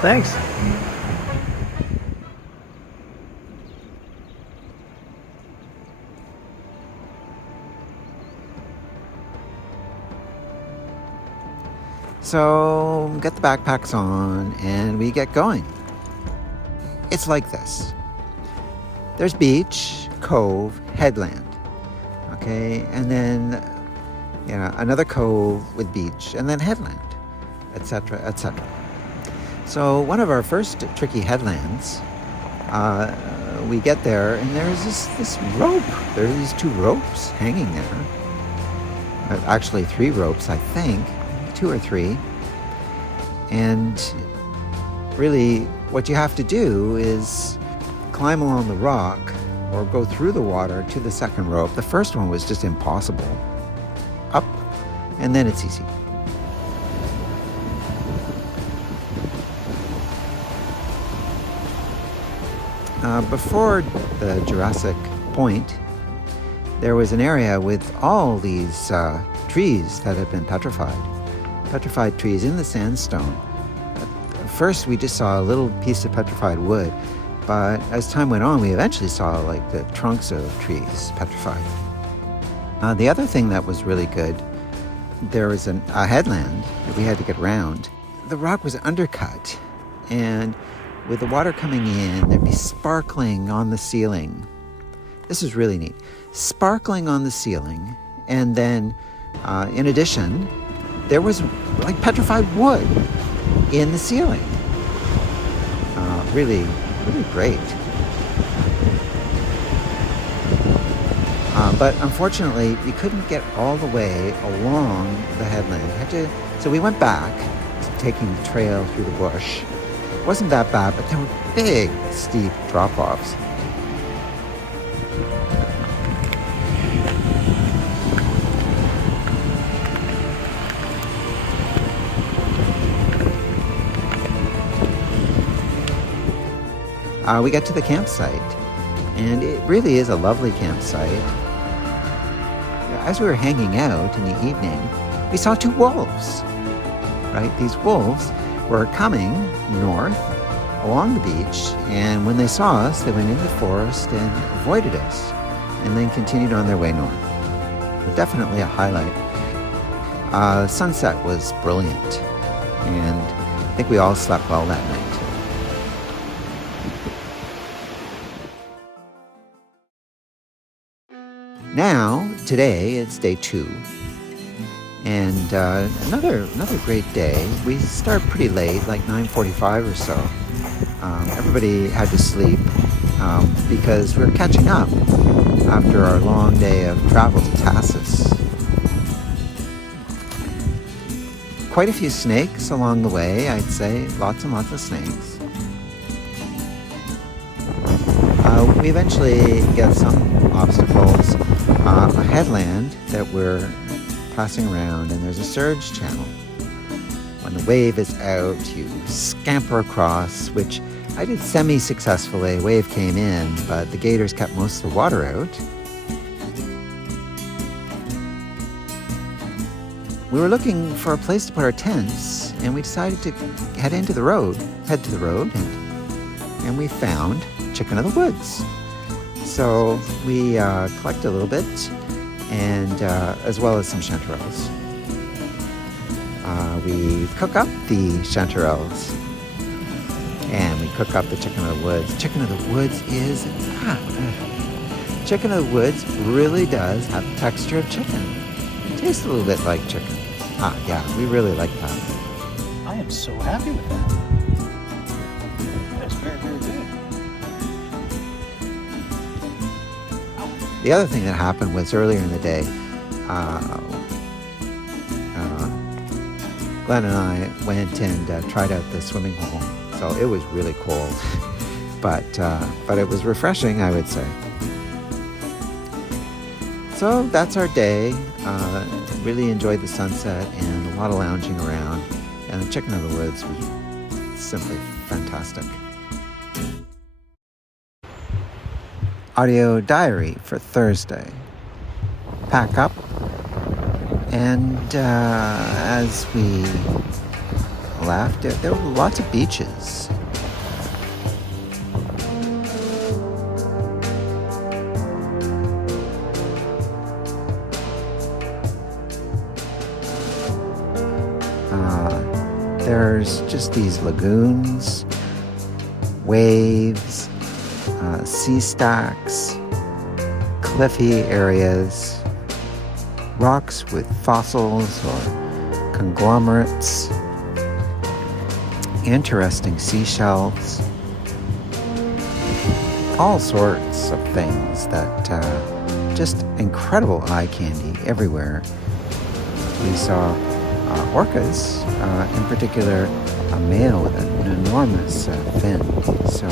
Thanks. So, get the backpacks on and we get going. It's like this. There's beach, cove, headland. Okay, and then another cove with beach and then headland, etc., etc. So one of our first tricky headlands, we get there and there's this rope. There are these 2 ropes hanging there. Actually 3 ropes, I think. 2 or 3. And really what you have to do is climb along the rock or go through the water to the second rope. The first one was just impossible. Up, and then it's easy. Before the Jurassic Point, there was an area with all these trees that had been petrified trees in the sandstone. First we just saw a little piece of petrified wood, but as time went on we eventually saw like the trunks of trees petrified. The other thing that was really good, there was a headland that we had to get around. The rock was undercut, and with the water coming in, there'd be sparkling on the ceiling. This is really neat. Sparkling on the ceiling, and then in addition, there was like petrified wood in the ceiling. Really great. But unfortunately, we couldn't get all the way along the headland. So we went back, taking the trail through the bush. It wasn't that bad, but there were big, steep drop-offs. We got to the campsite, and it really is a lovely campsite. As we were hanging out in the evening, we saw 2 wolves, right? These wolves were coming north along the beach, and when they saw us, they went into the forest and avoided us, and then continued on their way north. Definitely a highlight. The sunset was brilliant, and I think we all slept well that night. Now, today, it's day 2, and another great day. We start pretty late, like 9:45 or so. Everybody had to sleep because we were catching up after our long day of travel to Tahsis. Quite a few snakes along the way, I'd say. Lots and lots of snakes. We eventually get some obstacles. A headland that we're passing around, and there's a surge channel. When the wave is out, you scamper across, which I did semi-successfully. A wave came in, but the gators kept most of the water out. We were looking for a place to put our tents, and we decided to head to the road, and we found Chicken of the Woods. So we collect a little bit, and as well as some chanterelles. We cook up the chanterelles, and we cook up the Chicken of the Woods. Chicken of the Woods Chicken of the Woods really does have the texture of chicken. It tastes a little bit like chicken. Yeah, we really like that. I am so happy with that. That's very, very good. The other thing that happened was earlier in the day, Glenn and I went and tried out the swimming hole. So it was really cold, but it was refreshing, I would say. So that's our day. Really enjoyed the sunset and a lot of lounging around. And the Chicken of the Woods was simply fantastic. Audio diary for Thursday. Pack up, and as we left, there were lots of beaches. There's just these lagoons, waves, sea stacks, cliffy areas, rocks with fossils or conglomerates, interesting seashells, all sorts of things that just incredible eye candy everywhere. We saw orcas, in particular a male with an enormous fin, so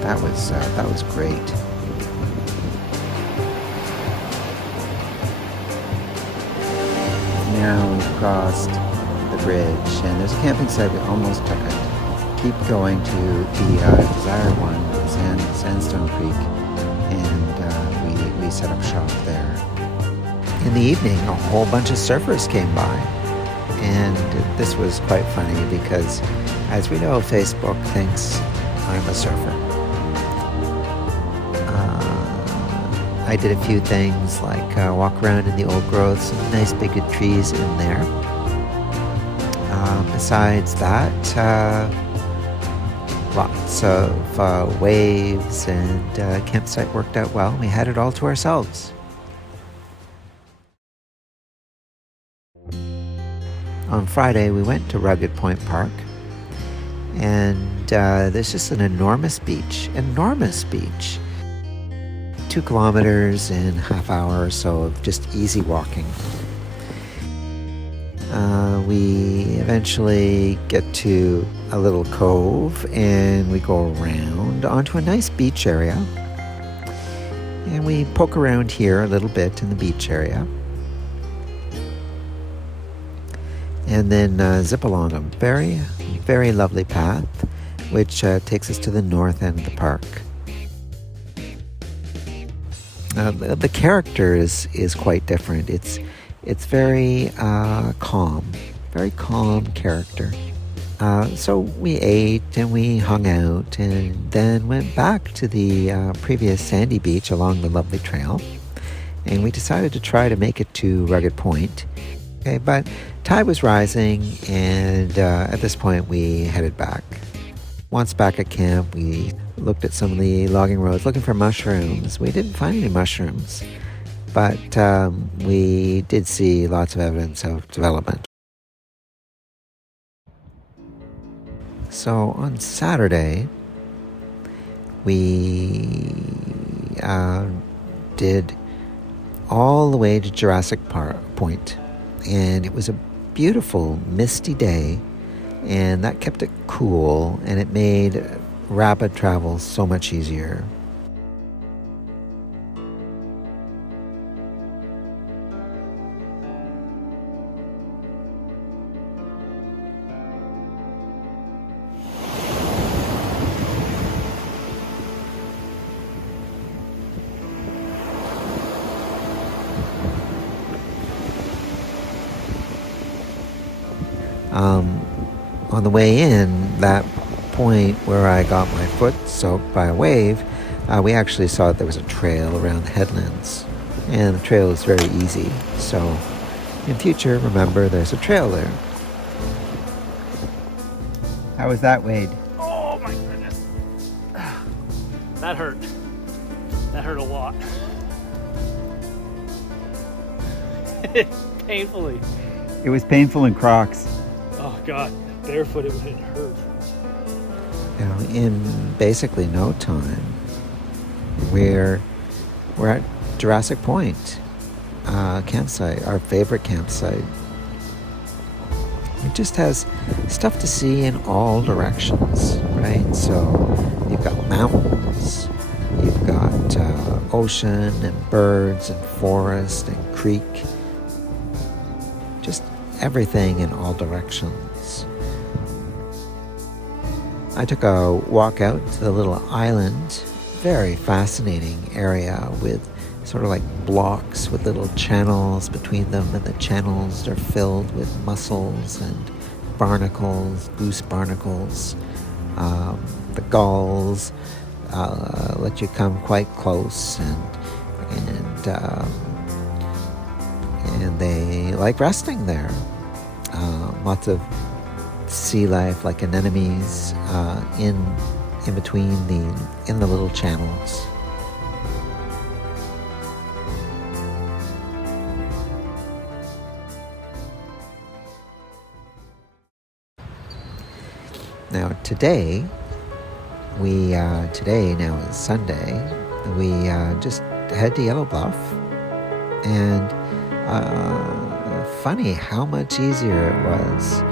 that was great. Now we've crossed the bridge, and there's a camping site. We almost took it. Keep going to the desired one, Sandstone Creek, and we set up shop there. In the evening, a whole bunch of surfers came by, and this was quite funny because, as we know, Facebook thinks I'm a surfer. I did a few things like walk around in the old growth, some nice big trees in there. Besides that, lots of waves, and campsite worked out well. We had it all to ourselves. On Friday, we went to Rugged Point Park, and there's just an enormous beach. 2 kilometers in half hour or so of just easy walking. We eventually get to a little cove, and we go around onto a nice beach area. And we poke around here a little bit in the beach area. And then zip along a very, very lovely path, which takes us to the north end of the park. The character is quite different. It's very calm character. So we ate and we hung out, and then went back to the previous sandy beach along the lovely trail. And we decided to try to make it to Rugged Point. Okay, but tide was rising, and at this point we headed back. Once back at camp, we looked at some of the logging roads looking for mushrooms. We didn't find any mushrooms, but we did see lots of evidence of development. So on Saturday, we did all the way to Jurassic Point, and it was a beautiful misty day, and that kept it cool, and it made rapid travel so much easier. On the way in, that point where I got my foot soaked by a wave, we actually saw that there was a trail around the headlands, and the trail is very easy. So in future, remember there's a trail there. How was that, Wade? Oh my goodness. That hurt. That hurt a lot. Painfully. It was painful in Crocs. Oh God, barefoot it hurt. Now, in basically no time, we're at Jurassic Point campsite, our favorite campsite. It just has stuff to see in all directions, right? So you've got mountains, you've got ocean and birds and forest and creek, just everything in all directions. I took a walk out to the little island, very fascinating area with sort of like blocks with little channels between them, and the channels are filled with mussels and barnacles, goose barnacles. The gulls let you come quite close, and they like resting there. Lots of sea life, like anemones, in between in the little channels. Now today now is Sunday. We just head to Yellowbluff, and funny how much easier it was.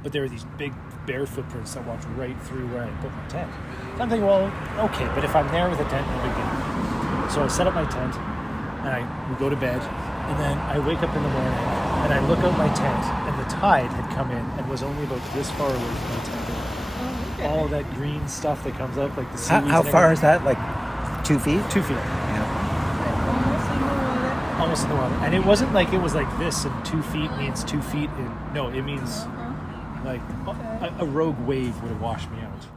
But there were these big bear footprints that walked right through where I put my tent. So I'm thinking, well, okay, but if I'm there with a tent, no big deal. So I set up my tent, and we go to bed, and then I wake up in the morning, and I look out my tent, and the tide had come in and was only about this far away from my tent. All of that green stuff that comes up, like the seaweeds. How far is that? Like 2 feet? 2 feet. Yeah. Almost in the water. And it wasn't like it was like this, and 2 feet means 2 feet in. No, it means like a rogue wave would have washed me out.